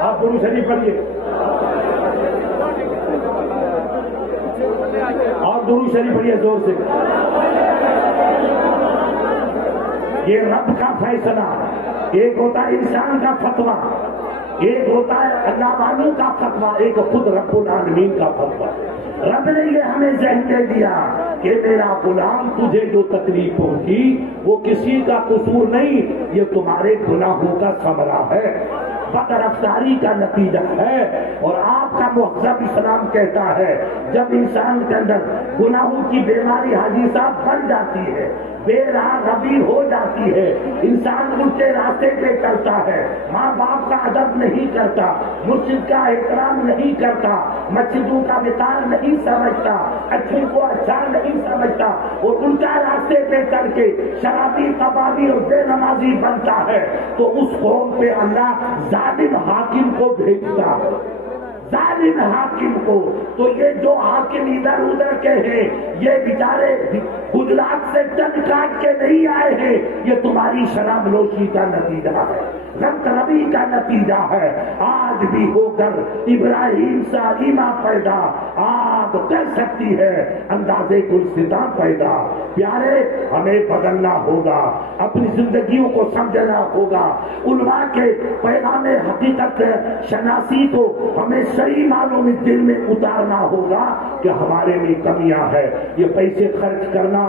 آپ درود شریف پڑھیے اور درود شریف پڑھیے زور سے. یہ رب کا فیصلہ. ایک ہوتا ہے انسان کا فتویٰ، ایک ہوتا ہے اللہ والوں کا فتویٰ، ایک خود رب العالمین کا فتویٰ. رب نے یہ ہمیں ذہن دے دیا کہ میرا غلام تجھے جو تکلیف پہنچی وہ کسی کا قصور نہیں، یہ تمہارے گناہوں کا ثمرہ ہے، بد رفتاری کا نتیجہ ہے. اور آپ کا مہذب اسلام کہتا ہے جب انسان کے اندر گناہوں کی بیماری حاجی صاحب بڑھ جاتی ہے، بے راہ روی ہو جاتی ہے، انسان الٹے راستے پہ چلتا ہے، ماں باپ کا ادب نہیں کرتا، مسجد کا احترام نہیں کرتا، مسجدوں کا وقار نہیں سمجھتا، اچھے کو اچھا نہیں سمجھتا، اور الٹا راستے پہ چل کے شرابی کبابی اور بے نمازی بنتا ہے، تو اس قوم پہ اللہ ظالم حاکم کو بھیجتا ہے، ظالم حاکم کو. تو یہ جو حاکم ادھر ادھر کے ہیں یہ بیچارے گجرات سے چند کاٹ کے نہیں آئے ہیں، یہ تمہاری شراب نوشی کا نتیجہ ہے، غلط روی کا نتیجہ ہے. آج بھی ہو کر ابراہیم سالیمہ پیدا آگ کر سکتی ہے اندازے گلستاں پیدا. پیارے ہمیں بدلنا ہوگا، اپنی زندگیوں کو سمجھنا ہوگا، علماء کے پیغام حقیقت شناسی کو ہمیں صحیح معنوں میں دل میں اتارنا ہوگا کہ ہمارے میں کمیاں ہے. یہ پیسے خرچ کرنا،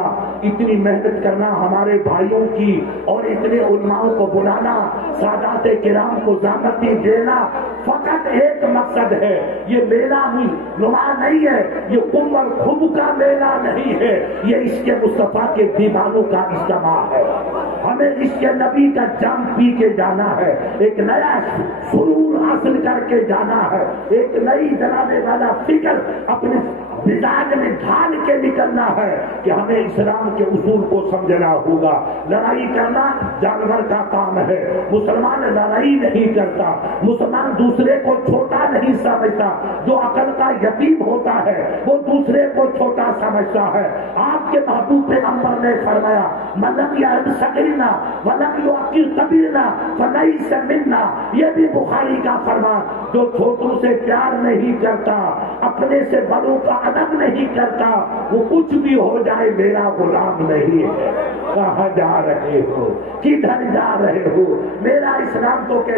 اتنی محنت کرنا ہمارے بھائیوں کی، اور اتنے علماءوں کو بلانا، سادات کرام کو زحمتیں دینا، فقط ایک مقصد ہے. یہ میلہ نما نہیں ہے، یہ کم اور خوب کا میلہ نہیں ہے، یہ عشق مصطفیٰ کے دیوانوں کا اجتماع ہے. ہمیں عشق نبی کا جام پی کے جانا ہے، ایک نیا سرور حاصل کر کے جانا ہے، ایک نئی جلانے والا فکر اپنے مزاج میں ڈھال کے نکلنا ہے کہ ہمیں اسلام کے اصول کو سمجھنا ہوگا. لڑائی کرنا جانور کا کام ہے، مسلمان لڑائی نہیں کرتا، مسلمان دوسرے کو چھوٹا نہیں سمجھتا. جو عقل کا یتیم ہوتا ہے وہ دوسرے کو چھوٹا سمجھتا ہے. آپ کے محبوب پیغمبر نے فرمایا مَلَمْ يَعْرِفْ صَغِيرَنَا وَلَمْ يُعَقِّرْ كَبِيرَنَا فَلَيْسَ مِنَّا. یہ بھی بخاری کا فرمان. جو چھوٹوں سے پیار نہیں کرتا، اپنے سے بڑوں کا ادب نہیں کرتا، وہ کچھ بھی ہو جائے میرا غلام نہیں ہے. کہاں جا رہے ہو، کدھر جا رہے ہو؟ میرا اسلام تو کہ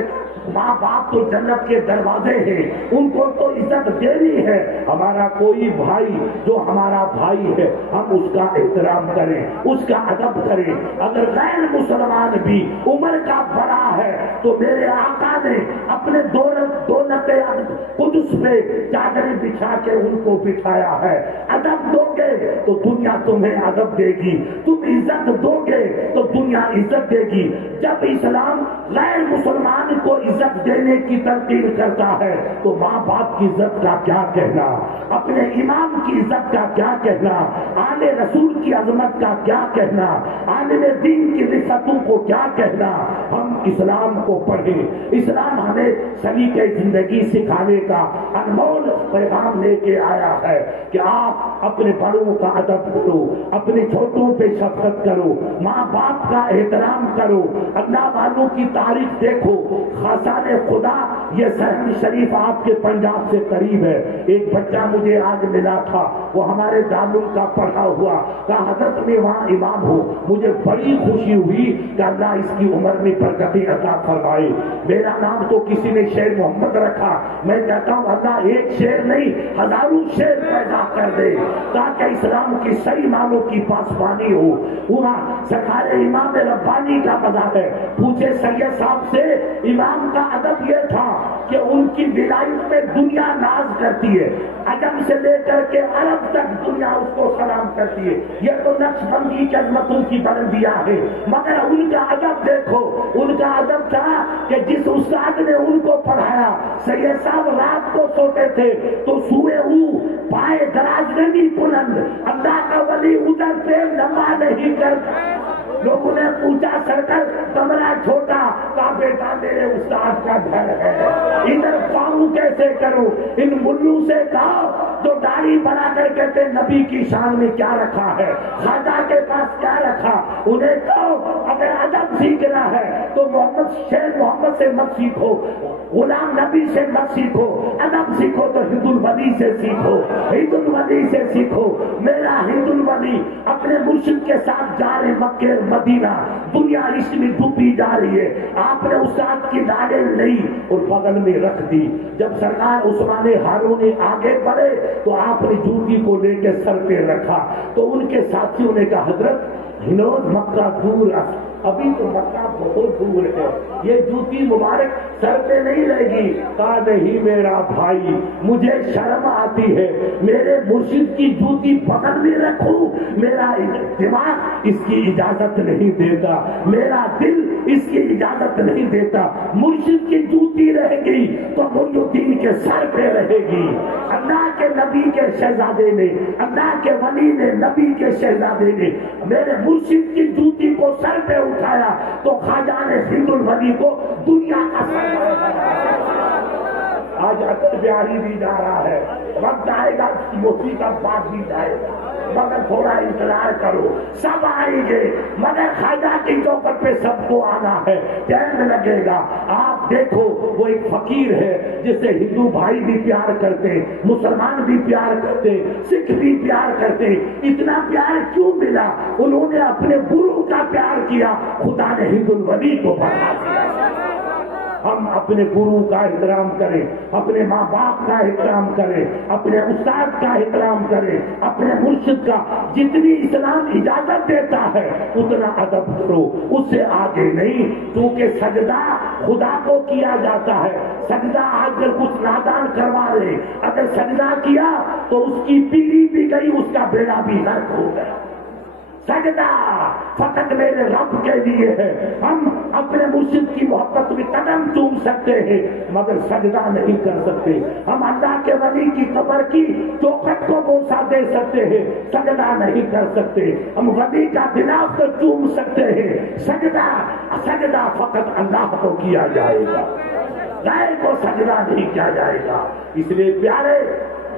ماں باپ تو جنت کے دروازے ہیں، ان کو تو عزت دینی ہے. ہمارا کوئی بھائی جو ہمارا بھائی ہے ہم اس کا احترام کریں، اس کا ادب کریں. اگر غیر مسلمان بھی عمر کا بڑا ہے تو میرے آقا نے اپنے دولت قدس پہ چادر بچھا کے ان کو بٹھایا ہے. ادب دو گے تو دنیا تمہیں ادب دے گی، تم عزت دو گے تو دنیا عزت دے گی. جب اسلام غیر مسلمان کو عزت دینے کی تلقین کرتا ہے تو ماں باپ کی عزت کا کیا کہنا، اپنے امام کی عزت کا کیا کہنا، آل رسول کی عظمت کا کیا کہنا، عالم دین کی رفتوں کو کیا کہنا. ہم اسلام کو پڑھیں. اسلام ہمیں سلیقہ زندگی سکھانے کا انمول پیغام لے کے آیا ہے کہ آپ اپنے بڑوں کا ادب کرو، اپنے چھوٹوں پہ شفقت کرو، ماں باپ کا احترام کرو، اللہ والوں کی تاریخ دیکھو. خاصان خدا یہ سہن شریف آپ کے پنجاب سے قریب ہے. ایک بچہ مجھے آج ملا تھا، وہ ہمارے دارالعلوم کا پڑھا ہوا، کہا حضرت میں وہاں امام ہوں. مجھے بڑی خوشی ہوئی کہ اللہ اس کی عمر میں برکتیں عطا فرمائے. میرا نام تو کسی نے شیر محمد رکھا، میں کہتا ہوں اللہ ایک شیر نہیں ہزاروں شیر پیدا کر دے تاکہ اسلام کی صحیح معنوں کی پاسبانی ہو. وہاں سرکار امام ربانی کا مزاح ہے. پوچھے سید صاحب سے امام کا ادب یہ تھا کہ ان کی ولایت میں دنیا ناز کرتی ہے، عجم سے لے کر کے عرب تک دنیا اس کو سلام کرتی ہے. یہ تو نقش بندی کی عظمتوں کی بلندیاں ہیں، مگر ان کا ادب دیکھو. ان کا ادب تھا کہ جس استاد نے ان کو پڑھایا، سید صاحب رات کو سوتے تھے تو سوئے پائے دراز نہیں بلند، اللہ کا ولی ادھر پہ لمبا نہیں کرتا. لوگوں نے پوچھا سرکار کمرہ چھوٹا، کہا بیٹا میرے استاد کا گھر ہے، ادھر پاؤں کے کیسے کروں؟ ان ملوں سے کہو جو داڑھی بنا کر کہتے نبی کی شان میں کیا رکھا ہے، خواجہ کے پاس کیا رکھا، انہیں کہو اگر ادب سیکھنا ہے تو شیر محمد سے مت سیکھو، غلام نبی سے مت سیکھو، ادب سیکھو تو ہند الولی سے سیکھو، ہند الولی سے سیکھو۔ میرا ہند الولی اپنے مرشد کے ساتھ جا رہے مکہ مدینہ، دنیا اس میں ڈوبی جا رہی ہے، آپ نے استاد کی ڈالیں لی اور بغل میں رکھ دی۔ جب سرکار عثمان ہارون آگے بڑھے تو آپ نے جوتی کو لے کے سر پہ رکھا، تو ان کے ساتھیوں نے کہا حضرت ہنوز مکہ دور ہے، ابھی تو مکہ بہت دور ہے، یہ جوتی مبارک سر پہ نہیں رہے گی۔ کہا نہیں میرا بھائی، مجھے شرم آتی ہے، میرے مرشد کی جوتی بغل میں رکھوں، میرا دماغ اس کی اجازت نہیں دیتا، میرا دل اس کی اجازت نہیں دیتا۔ مرشد کی جوتی رہے گی تو محی الدین کے سر پہ رہے گی۔ اللہ کے نبی کے شہزادے نے، اللہ کے ولی نے، نبی کے شہزادے نے میرے مرشد کی جوتی کو سر پہ اٹھایا تو خواجہ نے ہند الولی کو دنیا کا آج اکثر بیاری بھی جا رہا ہے، وقت آئے گا موسی کا بات بھی جائے گا، مگر تھوڑا انتظار کرو، سب آئیں گے، مگر خواجہ کی چوکٹ پہ سب کو آنا ہے، ٹائم لگے گا۔ آپ دیکھو وہ ایک فقیر ہے جسے ہندو بھائی بھی پیار کرتے، مسلمان بھی پیار کرتے، سکھ بھی پیار کرتے، اتنا پیار کیوں ملا؟ انہوں نے اپنے گرو کا پیار کیا، خدا نے ہند الولی کو بنا دیا۔ ہم اپنے گرو کا احترام کریں، اپنے ماں باپ کا احترام کریں، اپنے استاد کا احترام کریں، اپنے مرشد کا جتنی اسلام اجازت دیتا ہے اتنا ادب کرو، اس سے آگے نہیں، کیونکہ سجدہ خدا کو کیا جاتا ہے۔ سجدہ آج کل کچھ نادان کروا رہے، اگر سجدہ کیا تو اس کی پیڑھی بھی گئی، اس کا بیڑا بھی غرق ہو گیا۔ سجدہ فقط میرے رب کے لیے ہے۔ ہم اپنے مرشد کی محبت میں قدم چوم سکتے ہیں مگر سجدہ نہیں کر سکتے۔ ہم اللہ کے ولی کی قبر کی چوکھٹ کو بوسہ دے سکتے ہیں، سجدہ نہیں کر سکتے۔ ہم ولی کا دلاف تو چوم سکتے ہیں، سجدہ فقط اللہ کو کیا جائے گا، غیر کو سجدہ نہیں کیا جائے گا۔ اس لیے پیارے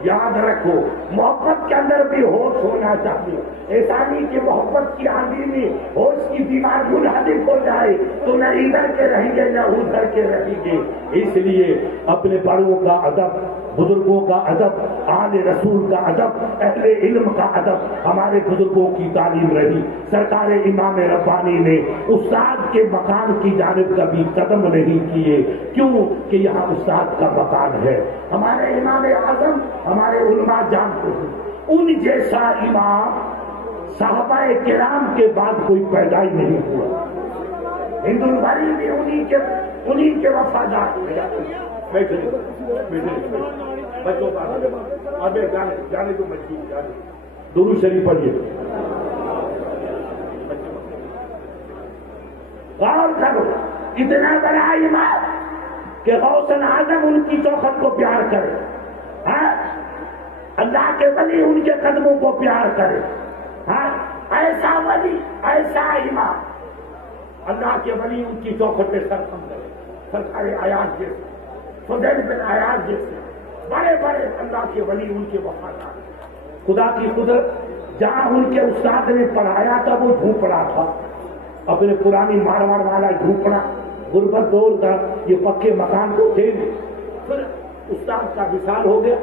یاد رکھو، محبت کے اندر بھی ہوش ہونا چاہیے۔ ایسا نہیں کہ محبت کی آندھی میں ہوش کی دیوار منحرف ہو جائے تو نہ ادھر کے رہیں گے نہ ادھر کے رہیں گے۔ اس لیے اپنے بڑوں کا ادب، بزرگوں کا ادب، آل رسول کا ادب، اہل علم کا ادب ہمارے بزرگوں کی تعلیم رہی۔ سرکار امام ربانی نے استاد کے مکان کی جانب کبھی قدم نہیں کیے، کیوں کہ یہاں استاد کا مکان ہے۔ ہمارے امام اعظم ہمارے علماء جانتے ہیں، ان جیسا امام صحابہ کرام کے بعد کوئی پیدا ہی نہیں ہوا۔ ہند الولی بھی انہی کے وفادار بیٹھے بچوں کا ابھی جانے کو مجبور جانے۔ درود شریف پڑھیے، غور کرو، اتنا بڑا امام کہ غوث اعظم ان کی چوکھٹ کو پیار کرے، اللہ کے ولی ان کے قدموں کو پیار کرے۔ ایسا ولی، ایسا امام، اللہ کے ولی ان کی چوکھٹ پہ سر خم کرے۔ سرکار آیات جیسے، فضیل بن آیات جیسے بڑے بڑے اللہ کے ولی ان کے وفادار۔ خدا کی قدرت، جہاں ان کے استاد نے پڑھایا تھا وہ جھونپڑا تھا، اپنے پرانی مارواڑ والا جھونپڑا، غربت دور کا، یہ پکے مکان کو تھے۔ پھر استاد کا وصال ہو گیا،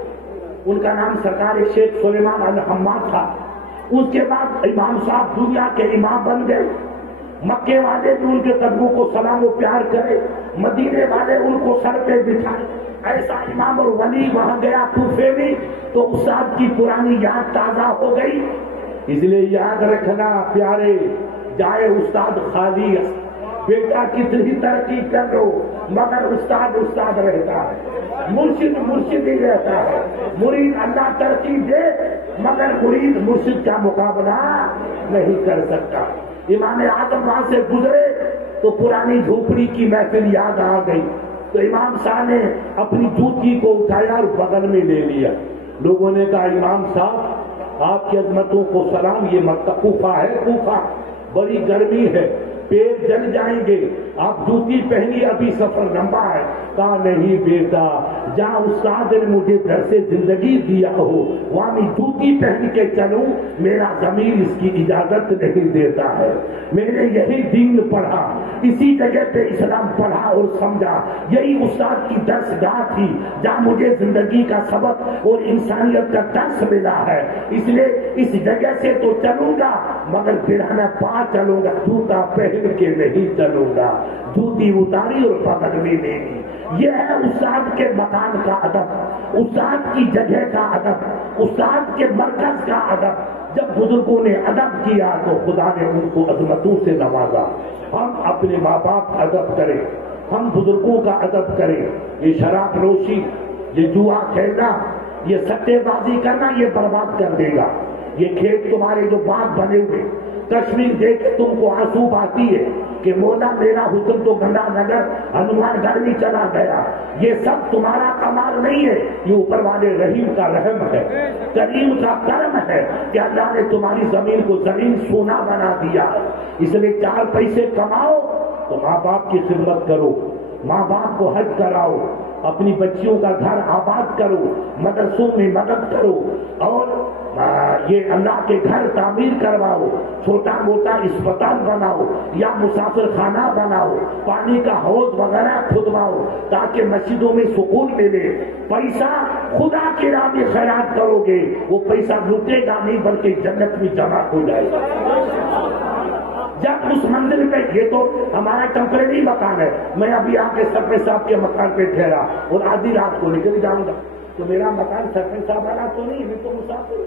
ان کا نام سرکار شیخ سلیمان الحماد تھا۔ اس کے بعد امام صاحب دنیا کے امام بن گئے، مکے والے بھی ان کے قدموں کو سلام و پیار کرے، مدینے والے ان کو سر پہ بٹھائے۔ ایسا امام اور ولی وہاں گیا کوفے میں تو استاد کی پرانی یاد تازہ ہو گئی۔ اس لیے یاد رکھنا پیارے، جائے استاد خالی، بیٹا کتنی ترقی کر لو مگر استاد استاد رہتا ہے، مرشد مرشد ہی رہتا ہے۔ مرید اللہ ترقی دے مگر مرید مرشد کا مقابلہ نہیں کر سکتا۔ امام اعظم وہاں سے گزرے تو پرانی جھوپڑی کی محفل یاد آ گئی، تو امام صاحب نے اپنی جوتی کو اٹھایا اور بغل میں لے لیا۔ لوگوں نے کہا امام صاحب آپ کی عظمتوں کو سلام، یہ مکہ کوفہ ہے، کوفہ بڑی گرمی ہے، پیر جل جائیں گے. آپ جوتی پہنی ابھی سفر لمبا ہے. کہا نہیں بیٹا, جہاں استاد نے مجھے درس زندگی دیا ہو وہاں میں جوتی پہن کے چلوں, میرا ضمیر اس کی اجازت نہیں دیتا ہے. میں نے یہی دین پڑھا, اسی جگہ پہ اسلام پڑھا اور سمجھا. یہی استاد کی درس گاہ تھی جہاں مجھے زندگی کا سبق اور انسانیت کا درس ملا ہے. اس لیے اس جگہ سے تو چلوں گا مگر برہنہ پا چلوں گا, جوتا پہن کے نہیں چلوں گا. جوتی اتاری اور پکڑ میں لے لی. یہ ہے استاد کے مکان کا ادب, استاد کی جگہ کا ادب, استاد کے مرکز کا ادب. جب بزرگوں نے ادب کیا تو خدا نے ان کو عظمتوں سے نوازا. ہم اپنے ماں باپ کا ادب کریں, ہم بزرگوں کا ادب کریں. یہ شراب نوشی, یہ جوا کھیلنا, یہ سٹے بازی کرنا یہ برباد کر دے گا. یہ کھیت تمہارے جو باغ بنے ہوئے, تصویر دیکھ کے تم کو آنسو آتی ہے کہ مولا میرا حسن تو گنگا نگر ہنومان گڑھ میں چلا گیا. یہ سب تمہارا کمال نہیں ہے, یہ اوپر والے رحیم کا رحم ہے, کریم کا کرم ہے کہ اللہ نے تمہاری زمین کو زمین سونا بنا دیا. اس لیے 4 پیسے کماؤ تو ماں باپ کی خدمت کرو, ماں باپ کو حج کراؤ, اپنی بچیوں کا گھر آباد کرو, مدرسوں میں مدد کرو, اور یہ اللہ کے گھر تعمیر کرواؤ, چھوٹا موٹا اسپتال بناؤ یا مسافر خانہ بناؤ, پانی کا حوض وغیرہ کھدواؤ تاکہ مسجدوں میں سکون ملے. پیسہ خدا کی راہ میں خیرات کرو گے, وہ پیسہ لٹے گا نہیں بلکہ جنت میں جمع ہو جائے گا. جب اس منزل پہ, یہ تو ہمارا ٹیمپریری مکان ہے, میں ابھی آ کے سرپنچ صاحب کے مکان پہ ٹھہرا اور آدھی رات کو نکل جاؤں گا تو میرا مکان سرپنچ صاحب والا تو نہیں, میں تو مسافر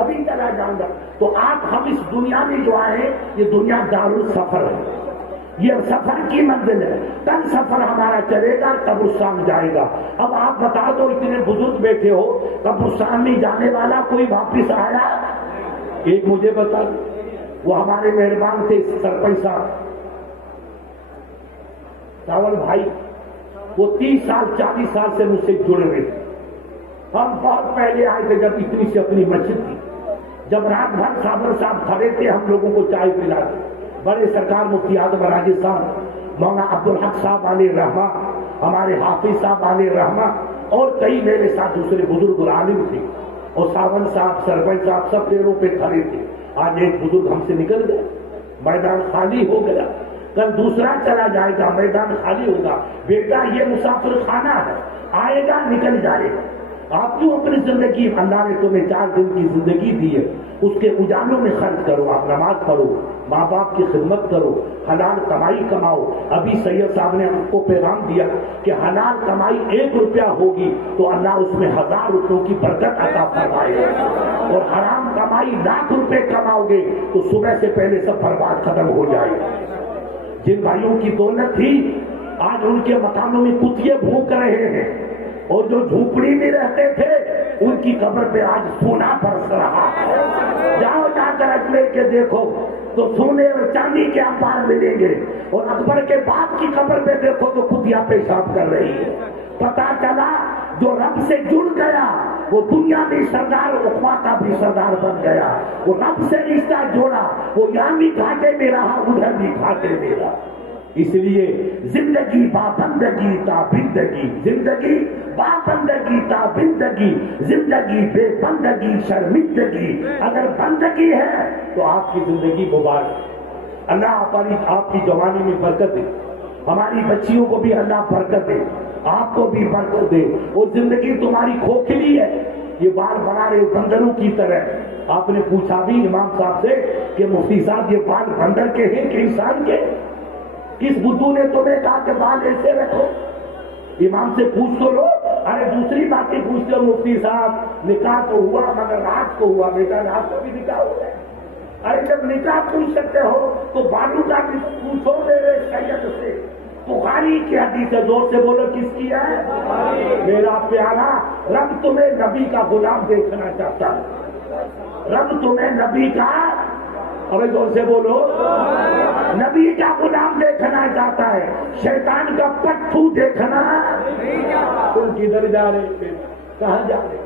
ابھی چلا جاؤں گا. تو آپ ہم اس دنیا میں جو آئے یہ دنیا دارالسفر ہے, یہ سفر کی منزل ہے. کل سفر ہمارا چلے گا, قبرستان جائے گا. اب آپ بتا دو, اتنے بزرگ بیٹھے ہو, قبرستان میں جانے والا کوئی واپس آیا؟ ایک مجھے بتا دو. وہ ہمارے مہربان تھے سرپنچ صاحب راول بھائی, وہ 30 سال 40 سال سے مجھ سے جڑے ہوئے تھے. ہم بہت پہلے آئے تھے جب اتنی سی اپنی مسجد تھی, جب رات بھر صابر صاحب کھڑے تھے ہم لوگوں کو چائے پلاتے. بڑے سرکار مفتی اعظم راجستھان مولانا عبدالحق صاحب علیہ رحمہ, ہمارے حافظ صاحب علیہ رحمہ, اور کئی میرے ساتھ دوسرے بزرگ عالم تھے, اور ساون صاحب سرپنچ صاحب سب پیروں پہ کھڑے تھے. آج ایک بزرگ ہم سے نکل گیا, میدان خالی ہو گیا. کل دوسرا چلا جائے گا, میدان خالی ہوگا. بیٹا یہ مسافر خانہ ہے, آئے گا نکل جائے گا. آپ کیوں اپنی زندگی, اللہ نے تمہیں 4 دن کی زندگی دی ہے, اس کے اجالوں میں خرچ کرو. آپ نماز پڑھو, ماں باپ کی خدمت کرو, حلال کمائی کماؤ. ابھی سید صاحب نے ہم کو پیغام دیا کہ حلال کمائی 1 روپیہ ہوگی تو اللہ اس میں 1000 روپیوں کی برکت عطا فرمائے گا, اور حرام کمائی 1,00,000 روپے کماؤ گے تو صبح سے پہلے سب برباد ختم ہو جائے گا. جن بھائیوں کی دولت تھی آج ان کے مکانوں میں کتیے بھونک رہے ہیں, اور جو جھوپڑی میں رہتے تھے ان کی قبر پہ آج سونا برس رہا ہے. جاؤ جا کر اجمیر کے دیکھو تو سونے اور چاندی کے انبار ملیں گے, اور اکبر کے باپ کی قبر پہ دیکھو تو کتیا پیشاب کر رہی ہے. پتا چلا جو رب سے جڑ گیا وہ دنیا میں سردار, اقوا کا بھی سردار بن گیا. وہ رب سے رشتہ جوڑا, وہ یہاں بھی گھاٹے میں رہا, ادھر بھی گھاٹے میں رہا. اس لیے زندگی بابندگی تا بندگی, زندگی بابندگی تا بندگی, زندگی بے بندگی شرمندگی. اگر بندگی ہے تو آپ کی زندگی مبارک. اللہ آپ کی جوانی میں برکت دے, ہماری بچیوں کو بھی اللہ برکت دے, آپ کو بھی برکت دے. اور زندگی تمہاری کھوکھلی ہے, یہ بال بنا رہے بندروں کی طرح. آپ نے پوچھا بھی امام صاحب سے کہ مفتی صاحب یہ بال بندر کے ہیں کہ انسان کے؟ کس بدھو نے تمہیں کہا کہ بال ایسے رکھو؟ امام سے پوچھ تو لو. ارے دوسری باتیں پوچھتے ہو مفتی صاحب نکاح تو ہوا مگر رات کو ہوا. بیٹا رات کو بھی نکاح ہو گیا. ارے جب نکاح پوچھ سکتے ہو تو بالو کا بھی پوچھو میرے سید سے. بخاری کی حدیث ہے, زور سے بولو کس کی ہے؟ میرا پیارا, رب تمہیں نبی کا غلام دیکھنا چاہتا ہے. رب تمہیں نبی کا, ابھی زور سے بولو, نبی کا غلام دیکھنا چاہتا ہے. شیطان کا پٹھو دیکھنا. تم کدھر جا رہے, کہاں جا رہے؟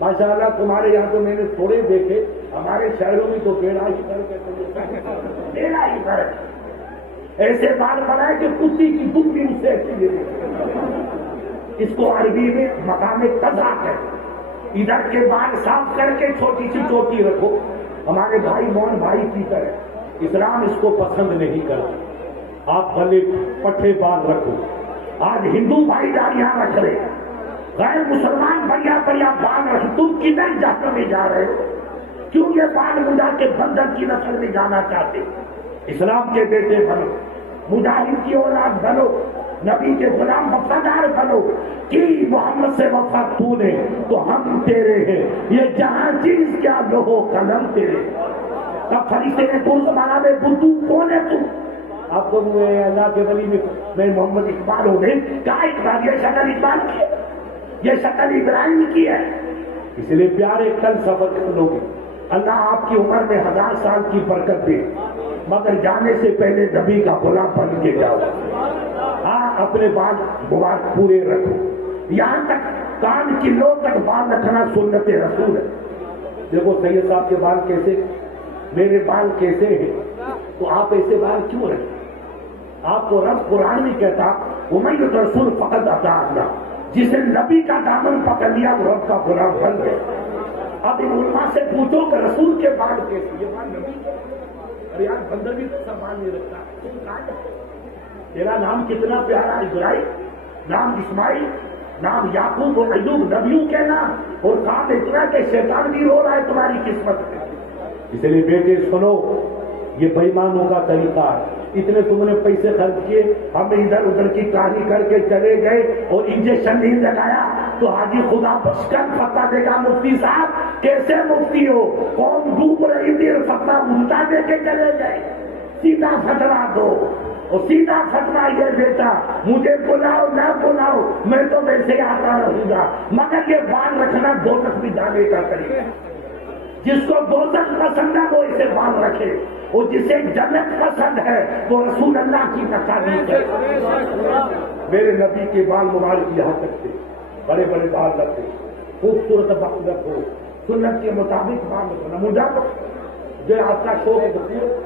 ماشاءاللہ تمہارے یہاں تو میں نے تھوڑے دیکھے, ہمارے شہروں میں تو بیڑا ہی فرق ہے. بیڑا ہی فرق. ایسے بال بنائے کہ کتی کی دودھ بھی اس سے اچھی لگے. اس کو عربی میں مقام قضا ہے. ادھر کے بال صاف کر کے چھوٹی سی چوٹی رکھو. ہمارے بھائی مون بھائی کی طرح اسلام اس کو پسند نہیں کرتا. آپ بھلے پٹھے بال رکھو. آج ہندو بھائی داڑیاں رکھ رہے, غیر مسلمان بڑھیا بڑھیا بال رکھ. تم کدھر جہنم میں جا رہے ہو؟ کیوں یہ بال مجا کے بندر کی نسل میں جانا چاہتے؟ اسلام کے بیٹے بنو, مجاہد کی اولاد بنو, نبی کے غلام وفادار بنو. کہ محمد سے وفا تو نے تو ہم تیرے ہیں, یہ جہاں چیز کیا لوہو قلم تیرے. تب فرشتے نے پور زمانہ میں بدھو کون ہے تو؟ آپ کو اللہ کے ولی میں محمد اقبال ہوں. نہیں کہا اقبال, یہ شکل اقبال کی ہے, یہ شکل ابراہیم کی ہے. اس لیے پیارے کل سفر کرو گے. اللہ آپ کی عمر میں 1000 سال کی برکت دے, مگر جانے سے پہلے نبی کا غلام بن کے جاؤ. ہاں اپنے بال مبارک پورے رکھو. یہاں تک کان کی لو تک بال رکھنا سنت رسول ہے. دیکھو سید صاحب کے بال کیسے, میرے بال کیسے ہیں, تو آپ ایسے بال کیوں رکھیں؟ آپ کو رب قرآن نہیں کہتا وَمَن يُطِعِ الرَّسُولَ فَقَدْ أَطَاعَ اللَّهَ, جس نے نبی کا دامن پکڑ لیا وہ رب کا غلام بن گیا. اب ان علماء سے پوچھو کہ رسول کے بال کیسے, یہ بال نبی کے. ارے یار بندر بھی تو بال نہیں رکھتا. تم کہاں جاتے؟ تیرا نام کتنا پیارا, ابراہیم, نام اسماعیل, نام یعقوب اور ایوب, نبیوں کے نام, اور کام اتنا کہ شیطان بھی رو رہا ہے تمہاری قسمت میں. اس لیے بیٹے سنو, یہ بےایمانوں کا طریقہ ہے. اتنے تم نے پیسے خرچ کیے, ہم ادھر ادھر کی کہانی کر کے چلے گئے اور انجیکشن نہیں لگایا تو حاجی خدا بخش کر فتوا دے گا مفتی صاحب کیسے مفتی ہو, قوم ڈوب رہی تھی اور فتوا الٹا دے کے چلے گئے. سیدھا فتوا دو, اور سیدھا فتوا یہ بیٹا مجھے بلاؤ نہ بلاؤ میں تو ویسے آتا رہوں گا, مگر یہ بال رکھنا دوزخ بھی جانے کا طریقہ. جس کو دوزخ پسند ہے وہ اسے بال رکھے, اور جسے جنت پسند ہے وہ رسول اللہ کی تقاضی ہے. میرے نبی کے بال مبارک یہاں تک تھے, بڑے بڑے بال رکھتے, خوبصورت بال رکھو, سنت کے مطابق بال رکھو. نہ مڈاؤ, جو آپ کا شوق ہے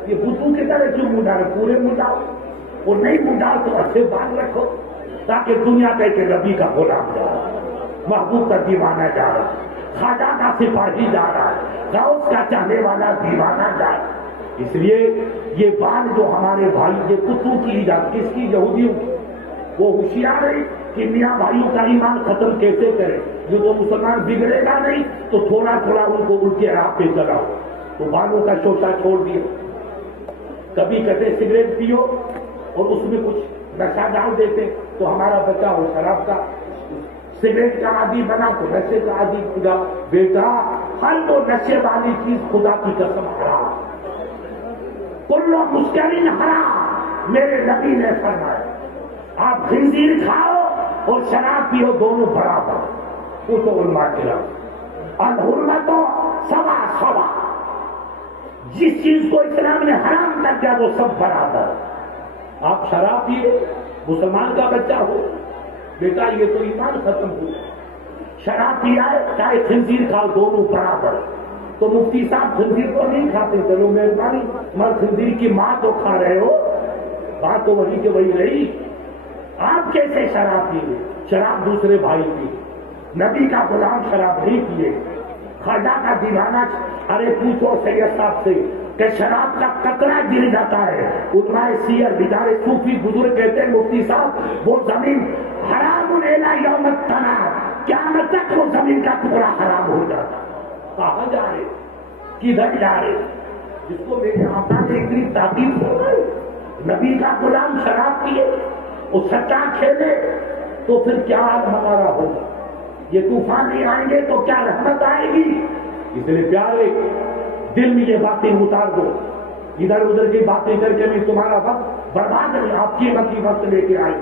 یہ بدھو کی طرح کیوں مڈا رہے, پورے مڈاؤ, اور نہیں مڈاؤ تو اچھے بال رکھو تاکہ دنیا کہے کہ نبی کا غلام جا رہا, محبوب کا دیوانہ جا رہا, خواجہ کا سپاہی جا رہا ہے, غوث کا چاہنے والا دیوانہ جا رہا. اس لیے یہ بال جو ہمارے بھائی یہ کتوں کی ایجاد, کس کی, یہودیوں کی, وہ ہوشیار ہے کہ میاں بھائیوں کا ایمان ختم کیسے کرے. جو وہ مسلمان بگڑے گا نہیں تو تھوڑا تھوڑا ان کو ان کے راہ پہ چلاؤ. تو بالوں کا شوشہ چھوڑ دیا. کبھی کبھی سگریٹ پیو اور اس میں کچھ نشہ ڈال دیتے تو ہمارا بچہ ہو شراب کا, سگریٹ کا عادی بنا تو نشے کا عادی خدا. بیٹا ہر وہ نشے والی چیز خدا کی قسم حرام, کل مسکرین حرام. میرے نبی نے فرمایا آپ خنزیر کھاؤ اور شراب پیو دونوں برابر. وہ تو علماء کرام, الحرمت سوا سوا, جس چیز کو اسلام نے حرام کر دیا وہ سب برابر. آپ شراب پیے, مسلمان کا بچہ ہو, بیٹا یہ تو ایمان ختم ہو. شراب پیا ہے چاہے خنزیر کھاؤ دونوں برابر. تو مفتی صاحب خنزیر کو نہیں کھاتے, چلو مہربانی, مگر خنزیر کی ماں تو کھا رہے ہو, بات تو وہی کہ وہی رہی. آپ کیسے شراب پیے؟ شراب دوسرے بھائی پیے, نبی کا غلام شراب نہیں پیے. خواجہ کا دیوانہ, ارے پوچھو سید صاحب سے کہ شراب کا قطرہ گر جاتا ہے, اتنا سیر بیچارے صوفی بزرگ کہتے ہیں مفتی صاحب وہ زمین حرام الی یوم التناد, قیامت تک وہ زمین کا ٹکڑا حرام ہو جاتا. کہاں جا رہے, کدھر جا رہے؟ جس کو میرے آقا نے اتنی تعریف فرمائی, نبی کا غلام شراب پیے اور سچا کھیلے تو پھر کیا حال ہمارا ہوگا. یہ طوفان نہیں آئیں گے تو کیا رحمت آئے گی. اس لیے پیارے دل میں یہ باتیں اتار دو, ادھر ادھر کی باتیں کر کے نہیں تمہارا وقت برباد نہیں. آپ قیمتی وقت لے کے آئے,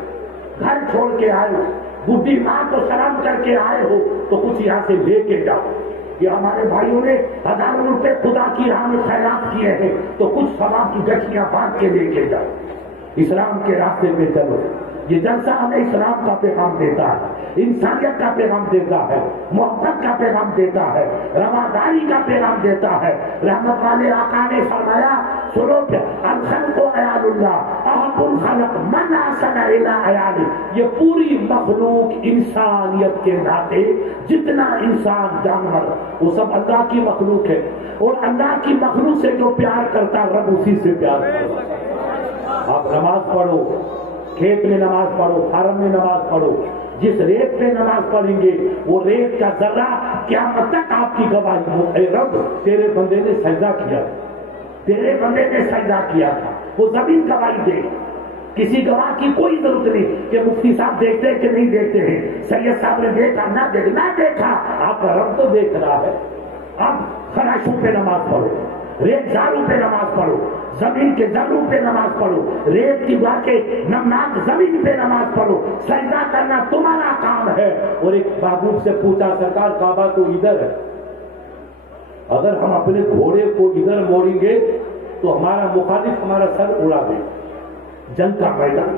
گھر چھوڑ کے آئے ہو, بڈھی ماں کو سلام کر کے آئے ہو تو کچھ یہاں سے لے کے جاؤ. یہ ہمارے بھائیوں نے 1000 روپے خدا کی راہ میں خیرات کیے ہیں تو کچھ ثواب کی گٹھیاں باندھ کے لے کے جاؤ. اسلام کے راستے پہ چلو. یہ جلسہ ہمیں اسلام کا پیغام دیتا ہے, انسانیت کا پیغام دیتا ہے, محبت کا پیغام دیتا ہے, رواداری کا پیغام دیتا ہے. رحمت والے آقا نے فرمایا سنو الخلق عیال اللہ, رب الخلق من احسن الی عیالی، یہ پوری مخلوق انسانیت کے ناطے جتنا انسان جانور وہ سب اللہ کی مخلوق ہے، اور اللہ کی مخلوق سے جو پیار کرتا رب اسی سے پیار کرتا۔ آپ نماز پڑھو، کھیت میں نماز پڑھو، حرم میں نماز پڑھو، جس ریت پہ نماز پڑھیں گے وہ ریت کا ذرہ قیامت تک آپ کی گواہی ہو، اے رب تیرے بندے نے سجدہ کیا تھا، تیرے بندے نے سجدہ کیا تھا، وہ زمین گواہی دے گی۔ کسی گواہ کی کوئی ضرورت نہیں کہ مفتی صاحب دیکھتے ہیں کہ نہیں دیکھتے ہیں، سید صاحب نے دیکھا نہ دیکھا، آپ کا رب تو دیکھ رہا ہے۔ اب خراشوں پہ نماز پڑھو، ریت زاروں پہ نماز پڑھو، زمین کے ذروں پہ نماز پڑھو، ریت کی گواہ کے نمناک زمین پہ نماز پڑھو، سجدہ کرنا تمہارا کام ہے۔ اور ایک محبوب سے پوچھا سرکار کعبہ تو ادھر ہے، اگر ہم اپنے گھوڑے کو ادھر موڑیں گے تو ہمارا مخالف ہمارا سر اڑا دے، جنگ کا میدان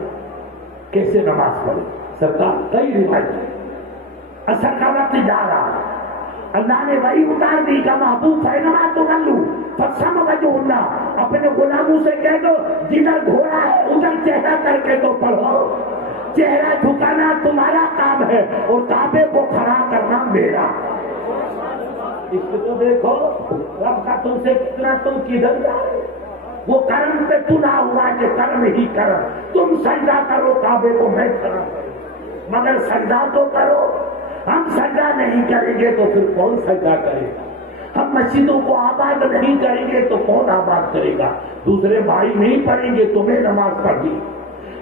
کیسے نماز پڑھے؟ سرکار کئی روایت، اثر کا وقت جا رہا، اللہ نے وہی اتار دی کہ محبوب فینما تولوا فثم وجہ اللہ، اپنے غلاموں سے کہہ دو جدھر گھوڑا ہے ادھر چہرہ کر کے تو پڑھو، چہرہ جھکانا تمہارا کام ہے اور کعبے کو کھڑا کرنا میرا۔ اس کو دیکھو رب کا تم سے کتنا، تم کدھر جا رہے، وہ کرم پہ تنا ہوا کہ کرم ہی کرم، تم سجدہ کرو کعبے کو میں کرم کروں، مگر سجدہ تو کرو۔ ہم سجدہ نہیں کریں گے تو پھر کون سجدہ کرے گا؟ ہم مسجدوں کو آباد نہیں کریں گے تو کون آباد کرے گا؟ دوسرے بھائی نہیں پڑھیں گے، تمہیں نماز پڑھنی،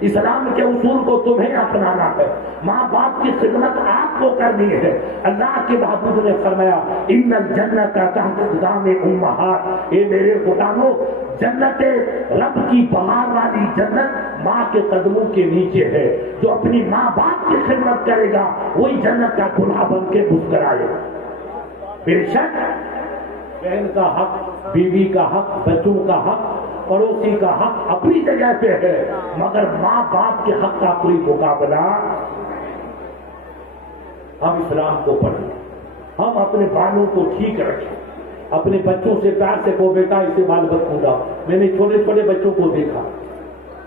اسلام کے اصول کو تمہیں اپنانا ہے، ماں باپ کی خدمت آپ کو کرنی ہے۔ اللہ کے محبوب نے فرمایا ان الجنت تحت اقدام امہات، اے میرے غلاموں جنت رب کی بہار والی جنت ماں کے قدموں کے نیچے ہے، جو اپنی ماں باپ کی خدمت کرے گا وہی جنت کا دلہا بن کے مسکرائے گا۔ بے شک بہن کا حق، بیوی کا حق، بچوں کا حق، پڑوسی کا حق اپنی جگہ پہ ہے، مگر ماں باپ کے حق کا کوئی مقابلہ۔ ہم اسلام کو پڑھیں، ہم اپنے بالوں کو ٹھیک رکھیں، اپنے بچوں سے پیار سے کو بیٹا اسے بال بت کھولا۔ میں نے چھوٹے چھوٹے بچوں کو دیکھا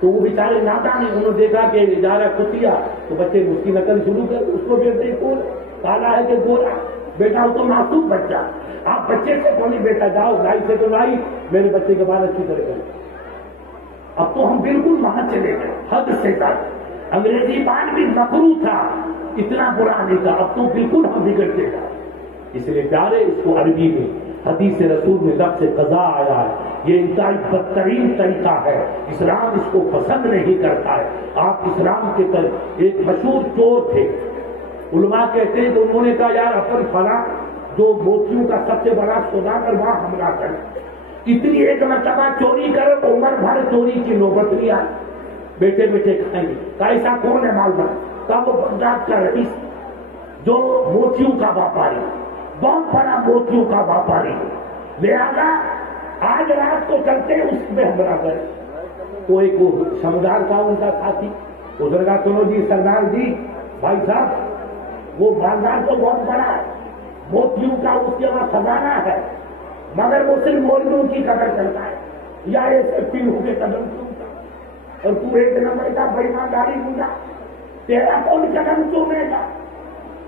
تو وہ بیچارے نادان ہیں، انہوں نے دیکھا کہ جا رہا کتیا تو بچے نے اس کی نقل شروع کر، اس کو بیٹے کو کالا ہے کہ گورا، بیٹا وہ تو معصوم بچہ، آپ بچے سے بولی بیٹا جاؤ لائی سے تو لائی، میرے بچے کے بال اچھی طرح کریں۔ اب تو ہم بالکل وہاں چلے گئے، حد سے زیادہ۔ انگریزی بال بھی مکروہ تھا، اتنا برا نہیں تھا، اب تو بالکل ہم بگڑتے گئے۔ اس لیے پیارے اس کو عربی میں حدیث رسول میں لفظ قضا آیا ہے، یہ انتہائی بدترین طریقہ ہے، اسلام اس کو پسند نہیں کرتا ہے۔ آپ اسلام کے طرف ایک مشہور چور تھے، علماء کہتے ہیں کہ انہوں نے کہا یار اپن فلاں جو موتیوں کا سب سے بڑا سوداگر وہاں حملہ کرے، اتنی ایک مرتبہ چوری کرو تو عمر بھر چوری کی نوبت نہیں آئی، بیٹے بیٹے کھائیں گے۔ کہا ایسا کون ہے مال بھر؟ کہا وہ بغداد کا رئیس جو موتیوں کا واپاری، بہت بڑا موتیوں کا واپاری، لہذا آج رات کو چلتے اس میں حملہ کرے۔ وہ ایک سمدار کا ان کا ساتھی ادھر کا سنو جی سردار جی بھائی صاحب وہ باندار تو بہت بڑا ہے، موتیوں کا اس کے وہاں خزانہ ہے، مگر وہ صرف مولویوں کی قدر کرتا ہے، یا ایسے پیڑوں کے قدم چومتا، اور تو ایک نمبر کا بےایمانداری ہوگا، تیرا کون قدم چومے گا؟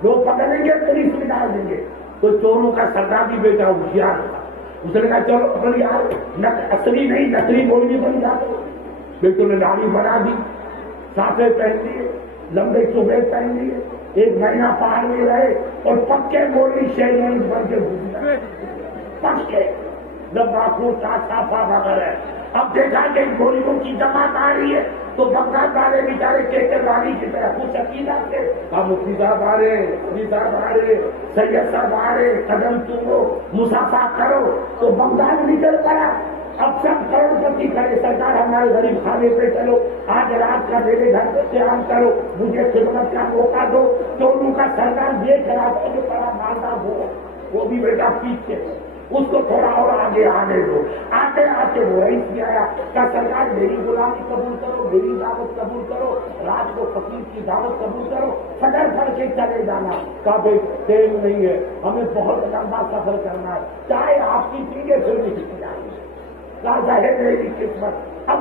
لوگ پکڑیں گے پولیس میں ڈال دیں گے۔ تو چوروں کا سردار بھی بیٹا ہوشیار تھا، اس نے کہا چلو اپن یار اصلی نہیں نقلی مولوی بن جاتے۔ بیٹوں نے داڑھی بنا دی، ساتھیں پہن لیے، لمبے چوبے پہن لیے، ایک مہینہ پہاڑ میں رہے اور پکے مولوی شہرگنج بن کے گھس گئے، پکے لمبا کوٹا صافا وغیرہ۔ اب دیکھا کہ گولیوں کی جماعت آ رہی ہے تو بغداد والے بیچارے کہتے رانی کی طرح کچھ عقیدہ تھے، اب مفتی صاحب آ رہے، مفتی صاحب آ رہے، سید صاحب آ رہے، قدم چومو مسافہ کرو، تو بغداد نکل پڑا۔ اب سب کروڑ پتی کرے سرکار ہمارے غریب خانے پہ چلو، آج رات کا میرے گھر پہ قیام کرو، مجھے خدمت کا موقع دو۔ چوروں کا سردار دیکھ رہا تھا جو بڑا مالدار ہو، وہ بھی بیٹا پیچھے، اس کو تھوڑا اور آگے آنے دو۔ آتے آتے وہ رئیس بھی آیا، کہا سرکار میری غلامی قبول کرو، میری دعوت قبول کرو، رات کو فقیر کی دعوت قبول کرو، فجر پڑھ کے چلے جانا۔ کہا بھائی ٹائم نہیں ہے، ہمیں بہت لمبا سفر کرنا ہے، چاہے آپ کی پیگے پھر نہیں جائیں گے۔ کہا ظاہر میری قسمت، اب